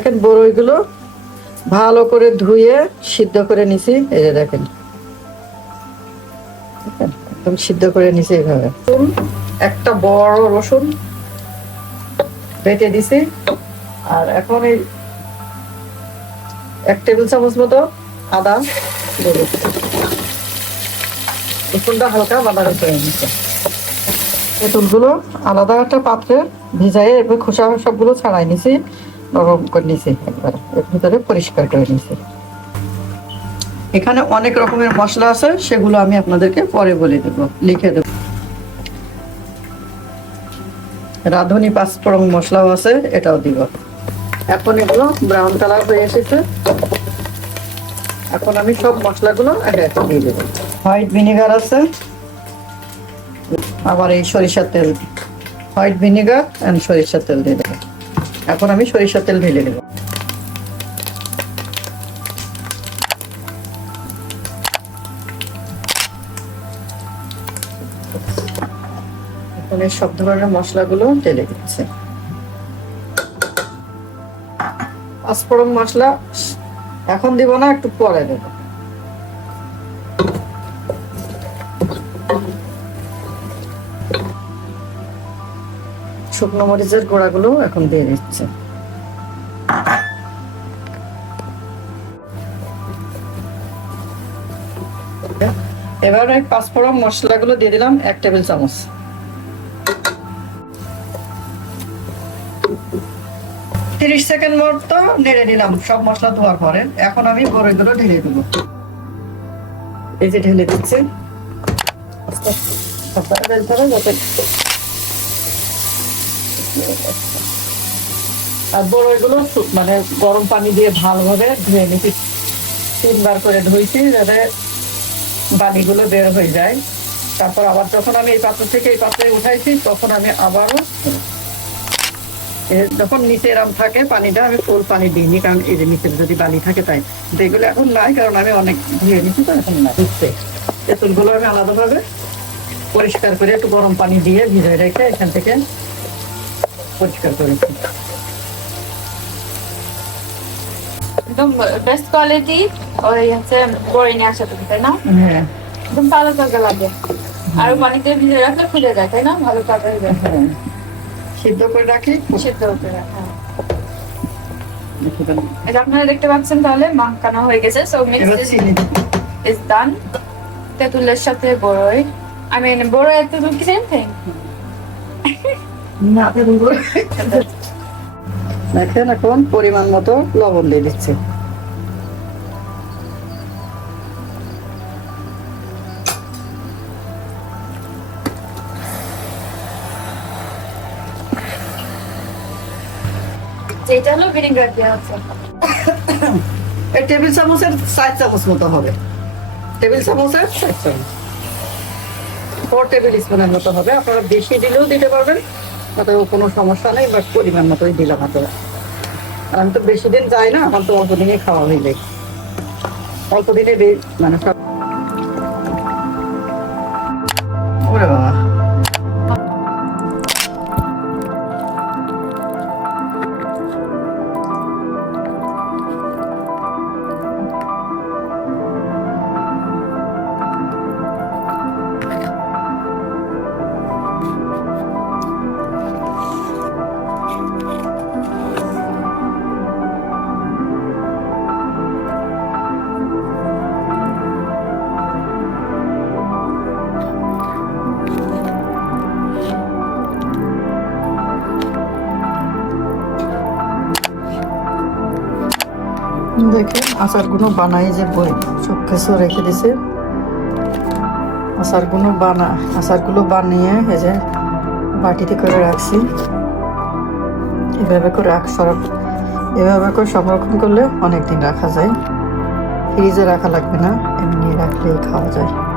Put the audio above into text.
দেখেন বড়ইগুলো ভালো করে ধুয়ে সিদ্ধ করে নিছি, এই যে দেখেন। একদম সিদ্ধ করে নিছি এইভাবে। একটা বড় রসুন বেটে দিছি, আর এখন এই এক টেবিল চামচ মতো আদা। রসুনটা হালকা বাদামি করে নিচ্ছে তেঁতুলগুলো আলাদা একটা পাত্রে ভিজাই এবার খোসা সবগুলো ছাড়াই নিছি। নরম করে নিছি একবার। এর ভিতরে পরিষ্কার করে নিছি। এখানে অনেক রকমের মশলা আছে, সেগুলো আমি আপনাদেরকে পরে বলে দেব, লিখে দেব। রাঁধুনি পাঁচফোড়ন মশলাও আছে, এটাও দিব। এখন এগুলো ব্রাউন কালার হয়ে এসেছে। এখন আমি সব মশলাগুলো একে দিয়ে দেবো। হোয়াইট ভিনেগার আছে। আবার এই সরিষার তেল। হোয়াইট ভিনেগার অ্যান্ড সরিষার তেল দিয়ে দেবো। এখন আমি সরিষার তেল ঢেলে দেবো এখন সব ধরনের মশলাগুলো ঢেলে দিচ্ছে। পাঁচফোড়ন মশলা, এখন দিব না, একটু পরে দেবো। শুকনো মরিচের গোড়াগুলো এখন দিয়ে দিচ্ছে। এবার এই পাঁচফোড়ন মশলাগুলো দিয়ে দিলাম এক টেবিল চামচ। তিরিশ সেকেন্ড মতো নেড়ে নিলাম সব মশলা ধোয়ার পরে। এখন আমি বড়ইগুলো ঢেলে দেবো। এই যে ঢেলে দিচ্ছি। আর বড়ইগুলো মানে গরম পানি দিয়ে ভালোভাবে ধুয়ে নিচ্ছি তিনবার করে ধুইছি যাতে বালিগুলো বের হয়ে যায়। তারপর আবার যখন আমি এই পাত্র থেকে এই পাত্রে উঠাইছি তখন আমি আবারও যখন নিচে এরম থাকে পানিটা আমি ফুল পানি দিইনি কারণ এই যে নিচে যদি বালি থাকে তাই। কিন্তু এগুলো এখন নাই কারণ আমি অনেক ধুয়ে নিচ্ছি তো এখন না বুঝতে। তেঁতুলগুলো আমি আলাদাভাবে পরিষ্কার করে একটু গরম পানি দিয়ে ভিজে রেখে এখান থেকে পরিষ্কার করেছি একদম বেস্ট কোয়ালিটি ওই হচ্ছে বড়ি নিয়ে আসা তুমি তাই না? হ্যাঁ। একদম তাজা তাজা লাগে। আর পানিতে ভিজে রাখলে খুলে যায় তাই না? ভালো তাজা হয়ে যায়। হ্যাঁ। সিদ্ধ করে রাখি। সিদ্ধ হতে রাখা এটা আপনারা দেখতে পাচ্ছেন তাহলে মাখানো হয়ে গেছে। সো মিক্স ইজ ডান তেঁতুলের সাথে বড়ই। আই মিন বড়ই তেঁতুল কি সেম থিং করে দেখেন এখন পরিমাণ মতো লবণ দিয়ে দিচ্ছি। যেটা হলো ভিনেগার দেওয়া আছে। এই টেবিল চামচের চার চামচ মতো হবে। টেবিল চামচের চার চামচ। ফোর টেবিল স্পুনের মতো হবে। আপনারা বেশি দিলেও দিতে পারবেন। তাতেও কোনো সমস্যা নেই বাট পরিমাণ মতোই দিলাম হাতে আমি তো বেশি দিন যাই না আমার তো অল্প দিনে খাওয়া হয়ে যায়। অল্প দিনে মানে সব দেখে আচারগুলো বানাই যে বই সব কিছু রেখে দিছে। আচারগুলো বানা, আচারগুলো বানিয়ে এই যে বাটিতে করে রাখছি। এভাবে করে এভাবে করে সংরক্ষণ করলে অনেক দিন রাখা যায়। ফ্রিজে রাখা লাগবে না, এমনি রাখলেই খাওয়া যায়।